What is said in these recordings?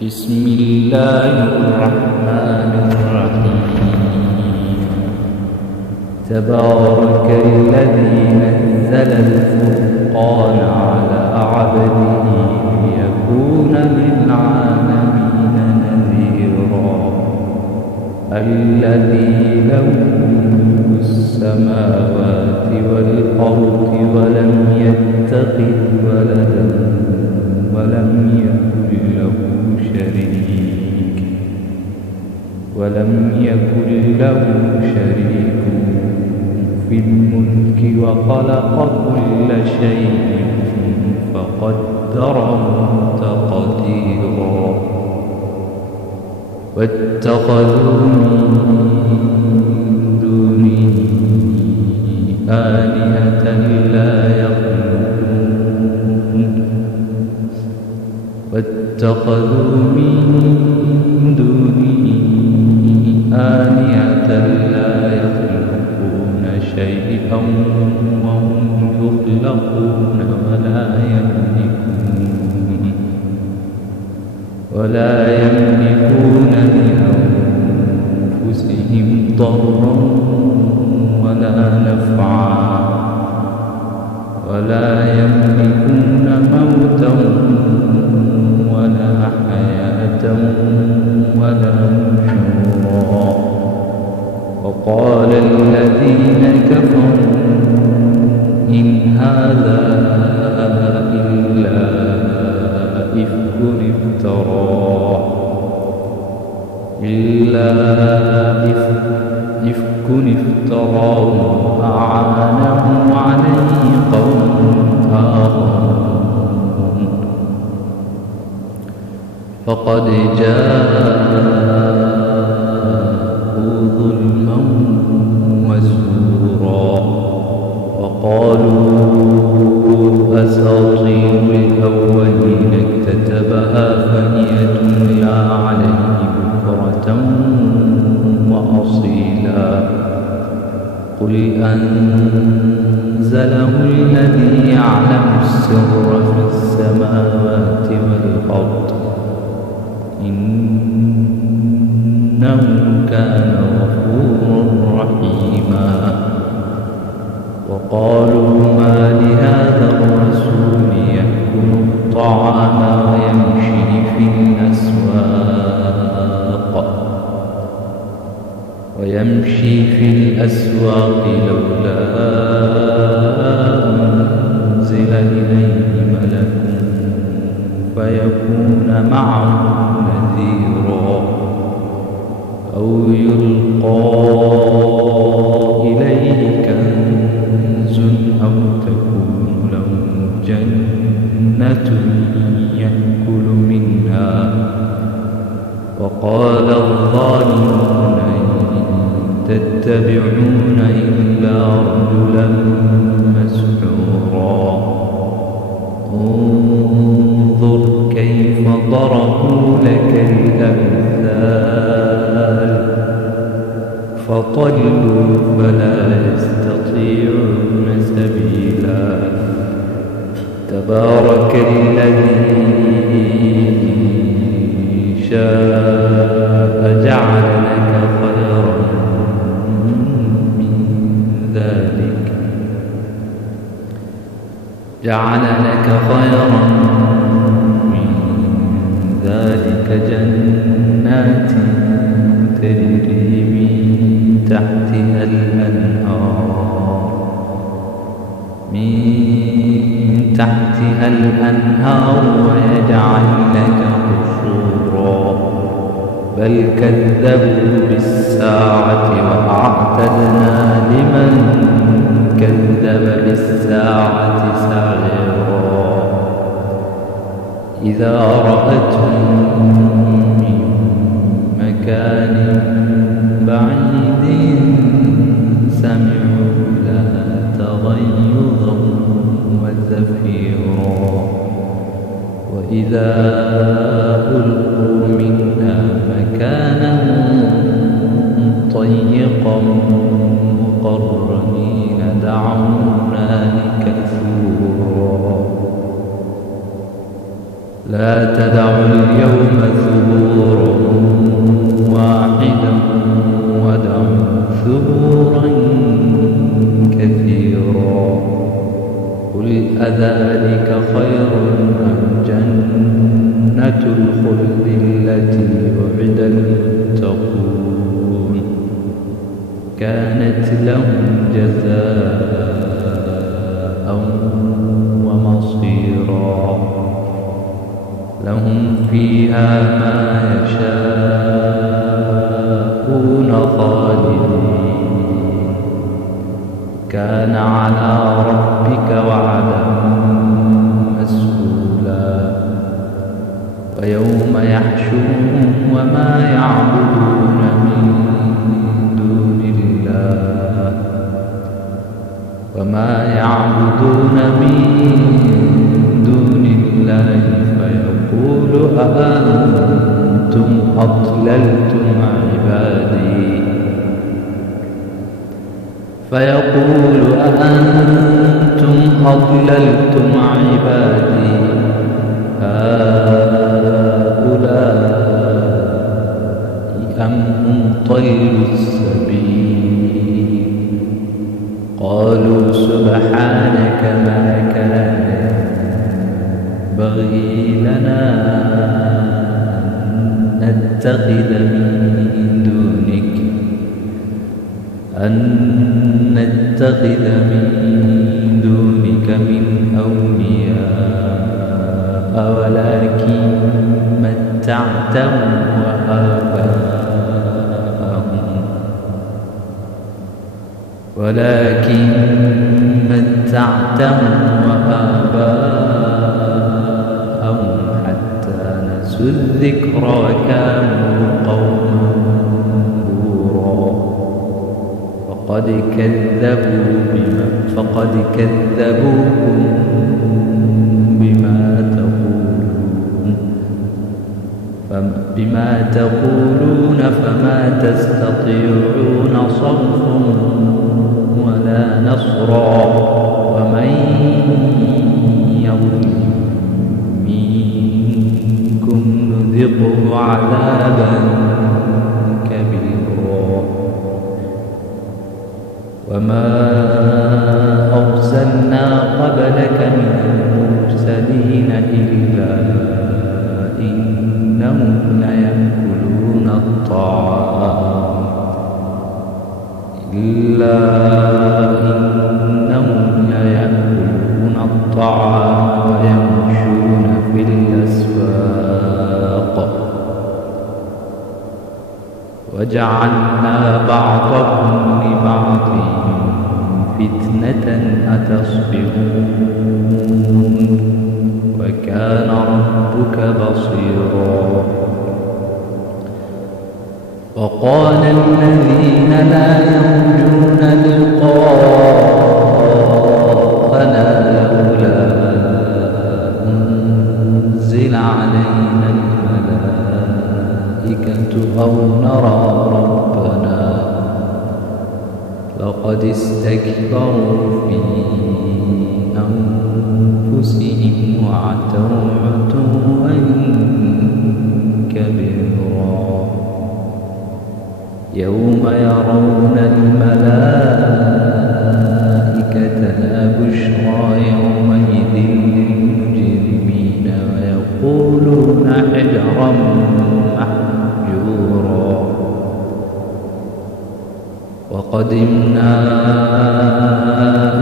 بسم الله الرحمن الرحيم. تبارك الذي نزل الفرقان على عبده ليكون للعالمين نذيرا. الذي له ملك السماوات والأرض ولم يتخذ ولدا ولم يكن له شريك في الملك وخلق كل شيء فقدره تقديرا. واتخذوا من دونه آلهة لا يخلقون شيئا وهم يخلقون ولا يملكون لأنفسهم ضرا ولا نفعا ولا يملكون موتا ولا حياة ولا نشورا. وقال الذين كفروا إن هذا إلا إفك افتراه وأعانه عليه قوم آخرون فقد جاءوا ظلما وزورا. وقالوا أساطير الأولين اكتتبها فهي تملى عليه بكرة وأصيلا. قل أنزله الذي يعلم السر في السماوات والأرض إنه كان غفورا رحيما. وقالوا ما لهذا الرسول يأكل الطعام ويمشي في الأسواق لولا أنزل إليه ملك فيكون معه نذيرا أو يلقى إليه كنز أو تكون له جنة يأكل منها. وقال الظالمون إن تتبعون إلا رجلا مسحورا. انظر كيف ضربوا لك الأمثال فضلوا فلا يستطيعون سبيلا. تبارك الذي شاء جعل لك خيرا من ذلك جنات تجري من تحتها الأنهار ويجعل لك قصورا. بل كذبوا بالساعة وأعتدنا لمن كذب بالساعة سعيرا. إذا رأتهم من مكان بعيد سمعوا لها تغيظا وزفيرا. وإذا ألقوا منها مكانا ضيقا مقرنين دعوا هنالك ثبورا. لا تدعوا اليوم ثبورا واحدا ودعوا ثبورا كثيرا. قل أذلك خير أم جنة الخلد التي وعد المتقون كانت لهم جزاء ومصيرا. لهم فيها ما يشاءون خالدين كان على ربك وعدا مسئولا. ويوم يحشرهم وما يعبدون من دون الله فيقول أأنتم أضللتم عبادي هؤلاء أم هم ضلوا السبيل. قالوا سبحانك ما كان ينبغي لنا أن نتخذ من دونك من أولياء ولكن متعتهم وآباءهم حتى نسوا الذكر وكانوا قوما بورا. فقد كذبوكم بما تقولون فما تستطيعون صرفا ولا نصرا. ومن يظلم منكم نذقه عذابا كبيرا. وما أرسلنا قبلك من المرسلين إلا إنهم ليأكلون الطعام ويمشون في الأسواق. وجعلنا بعضكم لبعض فتنة أتصبرون وكان ربك بصيرا. وقال الذين لا يرجون لقاءنا لولا أنزل علينا الملائكة أو نرى ربنا لقد استكبروا في أنفسهم وعتوا عتوا كبيرا. يوم يرون الملائكة لا بشرى يومئذ للمجرمين ويقولون حجرا محجورا. وقدمنا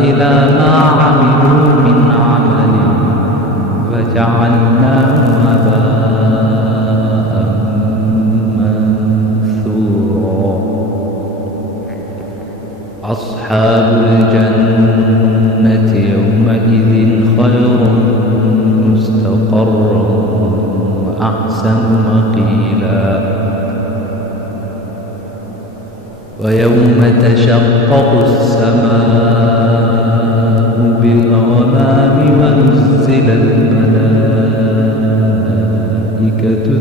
إلى ما عملوا من عمل فجعلناه هباء منثورا. أصحاب الجنة يومئذ خير مستقرا وأحسن مقيلا. ويوم تشقق السماء بالغمام ونزل الملائكة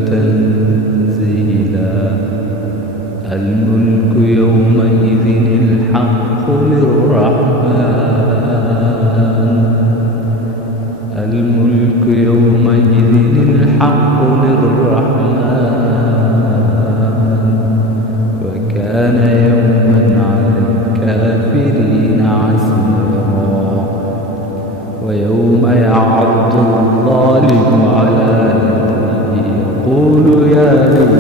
تنزيلا. الملك يومئذ الحق للرحمن. الحق للرحمن وكان يوما على الكافرين عسيرا ويوم يعض الظالم على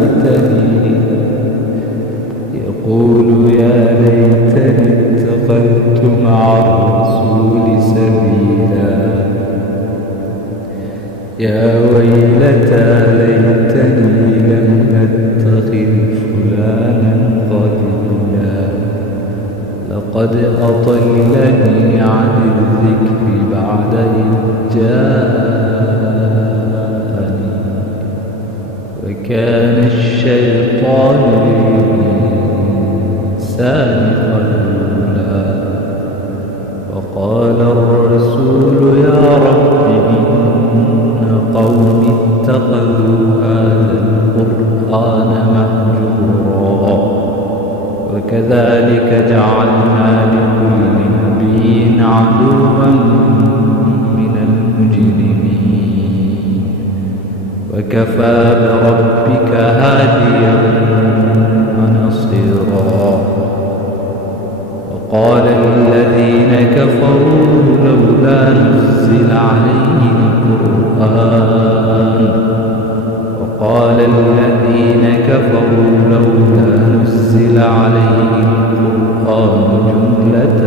يديه يقول يا ليتني اتخذت مع الرسول سبيلا يا ويلتى ليتني لم أتخذ فلانا خليلا لقد أضلني عن الذكر بعد إذ جاءني وكان الشيطان للإنسان خذولا وقال الرسول يا رب إن قوم اتخذوا هذا القرآن مهجورا وكذلك جعلنا لكل نبي عدوا من المجرمين وكفى بربك هاديا ونصيرا وقال الذين كفروا لولا نزل عليه القرآن وقال الذين كفروا لولا نزل عليه القرآن جملة